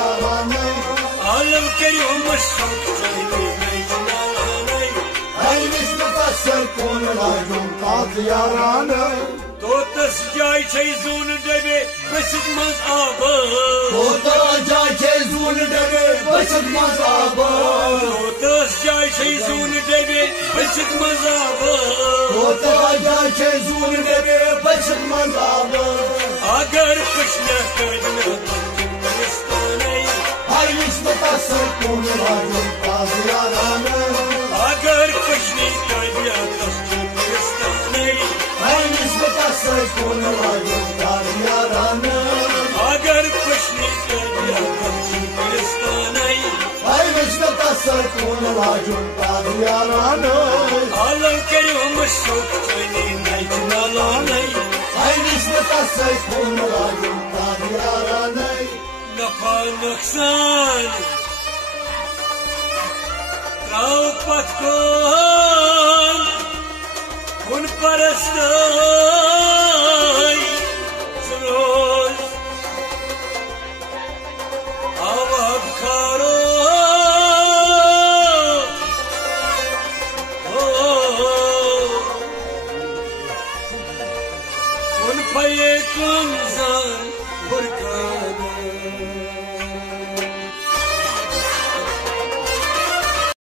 I عالم كريم الشوق جايني ناي هاي مش مقصر كون راجم قاضي يارانا توتس جاي شيزون دبي بشك مزابا توتا جاي شيزون دبي بشك مزابا توتس جاي شيزون دبي بشك مزابا توتا جاي شيزون دبي بشك مزابا اگر كشنا كدنا تكملستاني هاي مش مقصر كون راجم قاضي يارانا اگر كشني كدنا تكملستاني هاي مش مقصر كون راجم قاضي يارانا اگر كشني كدنا تكملستاني هاي مش مقصر كون راجم قاضي يارانا عالم كريم الشوق جايني ناي هاي مش مقصر كون راجم قاضي يارانا نفع نقصان راوبت كن پرستای سروز آواب کارو کن پای کنزان برکانه